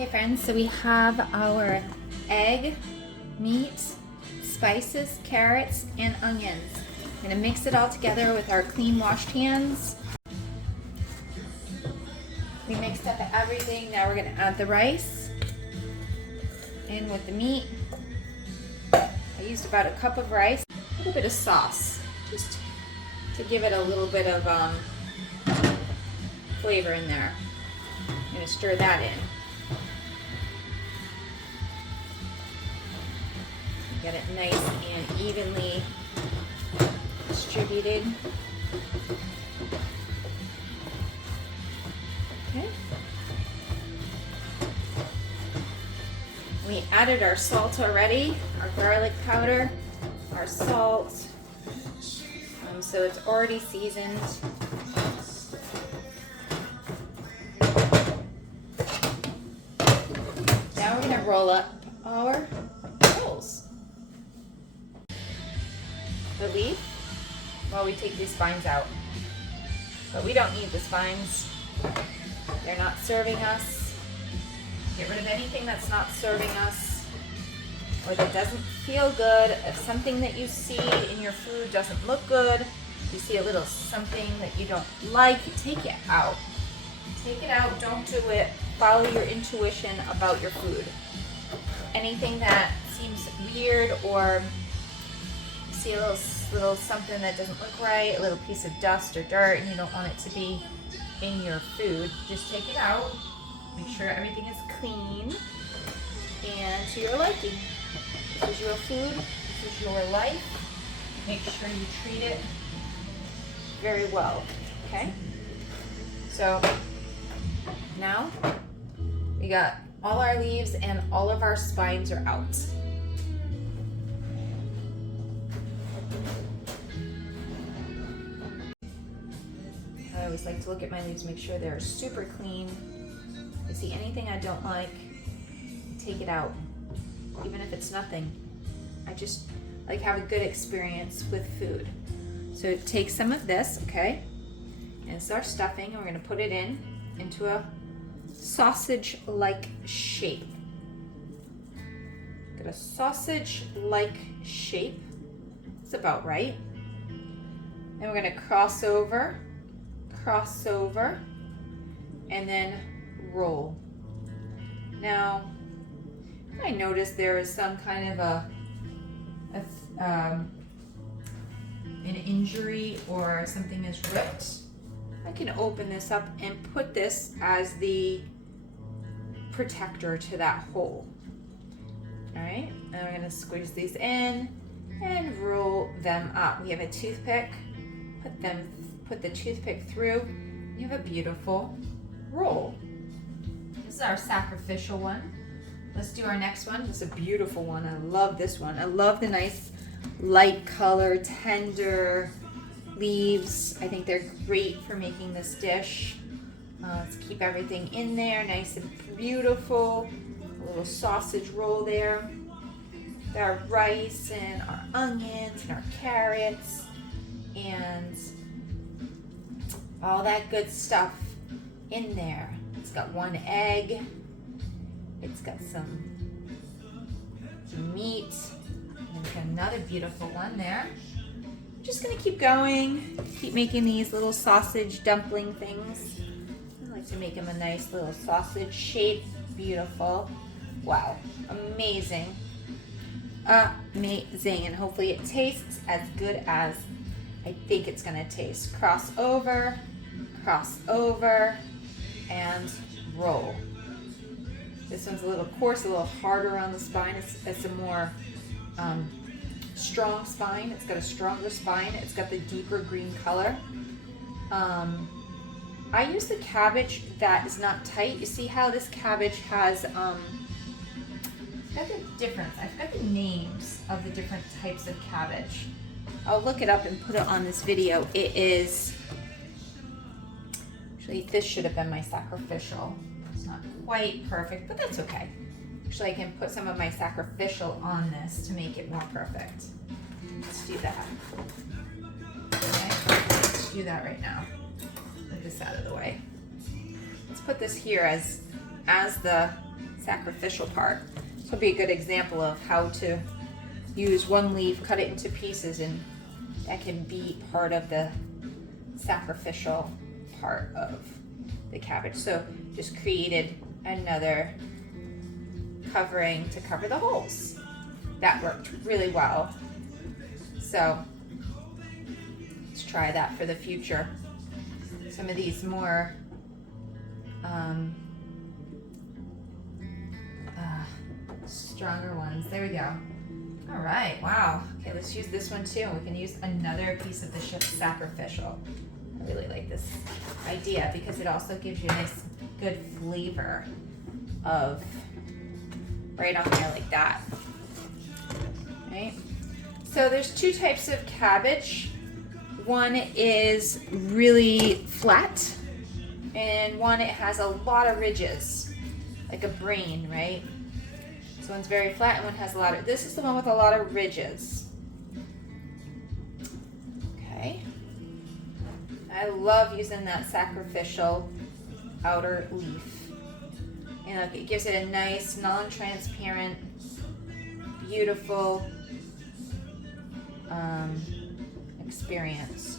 Okay friends, so we have our egg, meat, spices, carrots, and onions. I'm going to mix it all together with our clean washed hands. We mixed up everything. Now we're going to add the rice in with the meat. I used about a cup of rice, a little bit of sauce, just to give it a little bit of flavor in there. I'm going to stir that in. Get it nice and evenly distributed. Okay. We added our salt already, our garlic powder, our salt. So it's already seasoned. Now we're going to roll up our rolls. The leaf, well, we take these spines out, but we don't need the spines. They're not serving us. Get rid of anything that's not serving us or that doesn't feel good. If something that you see in your food doesn't look good, you see a little something that you don't like, take it out. Take it out, don't do it. Follow your intuition about your food. Anything that seems weird or see a little something that doesn't look right, a little piece of dust or dirt, and you don't want it to be in your food, just take it out. Make sure everything is clean and to your liking. This is your food, this is your life. Make sure you treat it very well, okay? So now we got all our leaves and all of our spines are out. I always like to look at my leaves, make sure they're super clean. If I see anything I don't like, take it out, even if it's nothing. I just like have a good experience with food. So take some of this, okay, and it's our stuffing, and we're gonna put it into a sausage-like shape. Get a sausage-like shape. It's about right. Then we're gonna cross over, and then roll. Now, I noticed there is some kind of an injury or something is ripped. I can open this up and put this as the protector to that hole. All right, and we're gonna squeeze these in and roll them up. We have a toothpick, put the toothpick through. You have a beautiful roll. This is our sacrificial one. Let's do our next one. This is a beautiful one. I love this one. I love the nice light color, tender leaves. I think they're great for making this dish. Let's keep everything in there, nice and beautiful. A little sausage roll there. Our rice and our onions and our carrots and all that good stuff in there. It's got one egg. It's got some meat. And we've got another beautiful one there. I'm just gonna keep going. Keep making these little sausage dumpling things. I like to make them a nice little sausage shape. Beautiful. Wow, amazing. Amazing, and hopefully it tastes as good as I think it's gonna taste. Cross over, and roll. This one's a little coarse, a little harder on the spine. It's a more strong spine. It's got a stronger spine. It's got the deeper green color. I use the cabbage that is not tight. You see how this cabbage has got the difference. I've got the names of the different types of cabbage. I'll look it up and put it on this video. It is, actually this should have been my sacrificial. It's not quite perfect, but that's okay. Actually, I can put some of my sacrificial on this to make it more perfect. Let's do that. Okay, let's do that right now. Move this out of the way. Let's put this here as the sacrificial part. This would be a good example of how to use one leaf, cut it into pieces, and that can be part of the sacrificial part of the cabbage. So just created another covering to cover the holes. That worked really well. So let's try that for the future. Some of these more stronger ones. There we go. All right, wow. Okay, let's use this one too. We can use another piece of the sacrificial. I really like this idea because it also gives you a nice, good flavor of right on there like that. Right? So there's two types of cabbage. One is really flat, and one it has a lot of ridges, like a brain, right? So one's very flat and one has a lot of, this is the one with a lot of ridges. Okay. I love using that sacrificial outer leaf. And look, it gives it a nice, non-transparent, beautiful experience.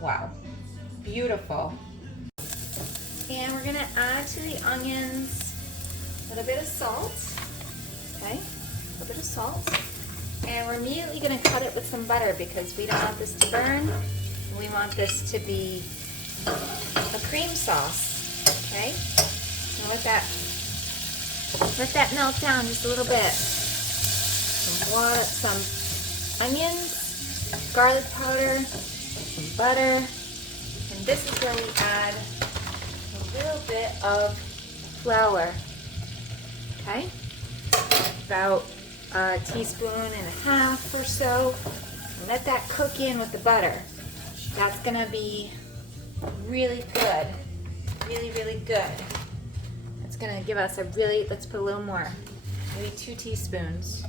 Wow, beautiful. And we're gonna add to the onions a little bit of salt. Okay, a little bit of salt. And we're immediately gonna cut it with some butter because we don't want this to burn. We want this to be a cream sauce. Okay, so let that melt down just a little bit. Some water, some onions, garlic powder, some butter, and this is where we add a little bit of flour. Okay, about a teaspoon and a half or so. And let that cook in with the butter. That's gonna be really good, really, really good. It's gonna give us a really, let's put a little more, maybe 2 teaspoons.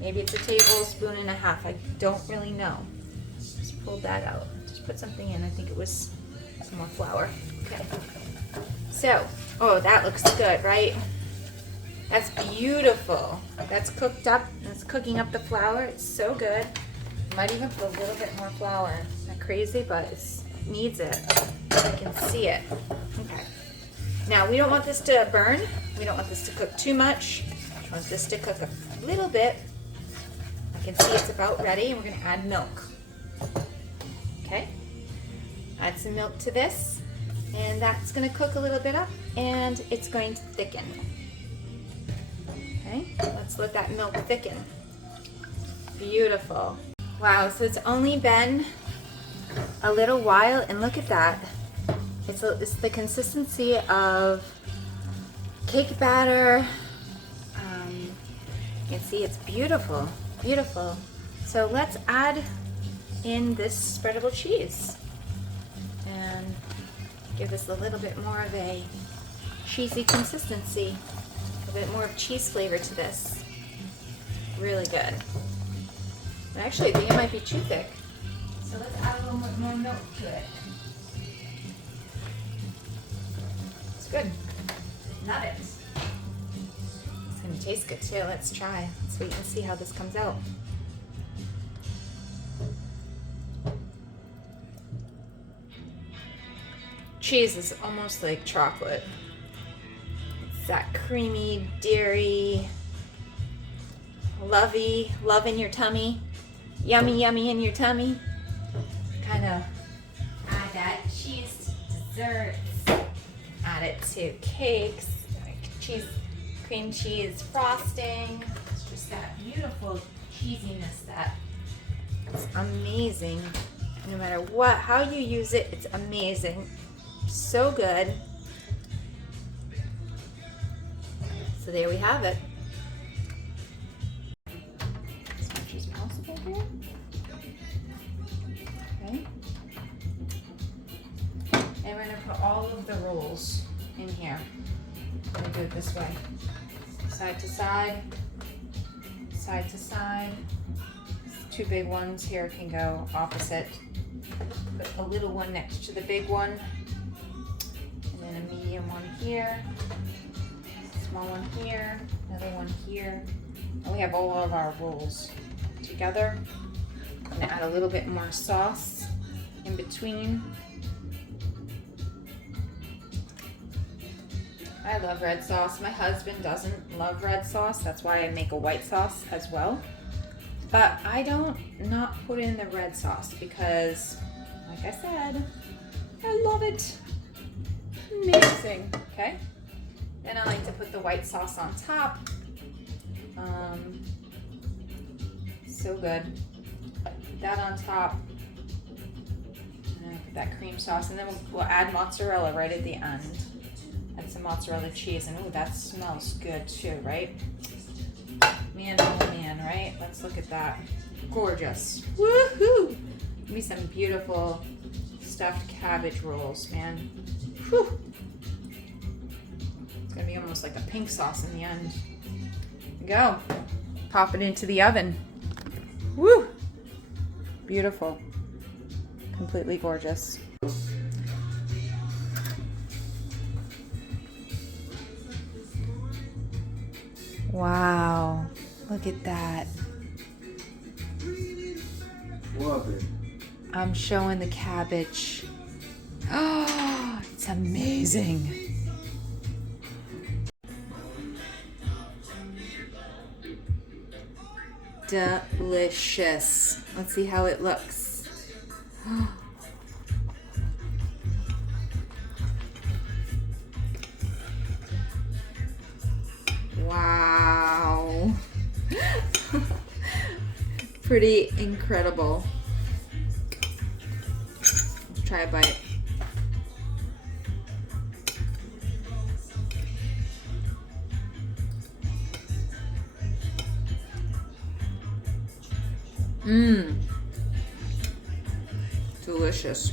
Maybe it's a tablespoon and a half, I don't really know. Just pulled that out, just put something in. I think it was some more flour. Okay, so, oh, that looks good, right? That's beautiful. That's cooked up, it's cooking up the flour, it's so good. Might even put a little bit more flour. Not crazy, but it needs it. I can see it. Okay. Now, we don't want this to burn. We don't want this to cook too much. We want this to cook a little bit. I can see it's about ready, and we're gonna add milk. Okay? Add some milk to this, and that's gonna cook a little bit up, and it's going to thicken. Okay? Let's let that milk thicken. Beautiful. Wow, so it's only been a little while, and look at that. It's the consistency of cake batter. You can see it's beautiful, beautiful. So let's add in this spreadable cheese and give this a little bit more of a cheesy consistency, a bit more of cheese flavor to this. Really good. But actually, I think it might be too thick. So let's add a little more milk to it. It's good. Love it. It's gonna taste good too. Let's try. Let's wait and see how this comes out. Cheese is almost like chocolate. It's that creamy, dairy, lovey, love in your tummy. Yummy, yummy in your tummy. Kind of add that cheese to desserts. Add it to cakes, like cream cheese frosting. It's just that beautiful cheesiness that is amazing. No matter how you use it, it's amazing. So good. So there we have it. As much as possible here. Okay. And we're going to put all of the rolls in here. I'm going to do it this way. Side to side, side to side. 2 big ones here can go opposite. Put a little one next to the big one. And then a medium one here. Small one here, another one here. And we have all of our rolls together. I'm gonna add a little bit more sauce in between. I love red sauce. My husband doesn't love red sauce. That's why I make a white sauce as well. But I don't not put in the red sauce because, like I said, I love it. Amazing. Okay. Then I like to put the white sauce on top. So good. Put that on top. And put that cream sauce, and then we'll add mozzarella right at the end. Add some mozzarella cheese, and ooh, that smells good too, right? Man, oh man, right? Let's look at that. Gorgeous. Woohoo! Give me some beautiful stuffed cabbage rolls, man. Whew. It's gonna be almost like a pink sauce in the end. Here we go. Pop it into the oven. Woo! Beautiful. Completely gorgeous. Wow, look at that. Love it. I'm showing the cabbage. Oh, it's amazing. Delicious. Let's see how it looks. Wow. Pretty incredible. Let's try a bite. Mmm. Delicious.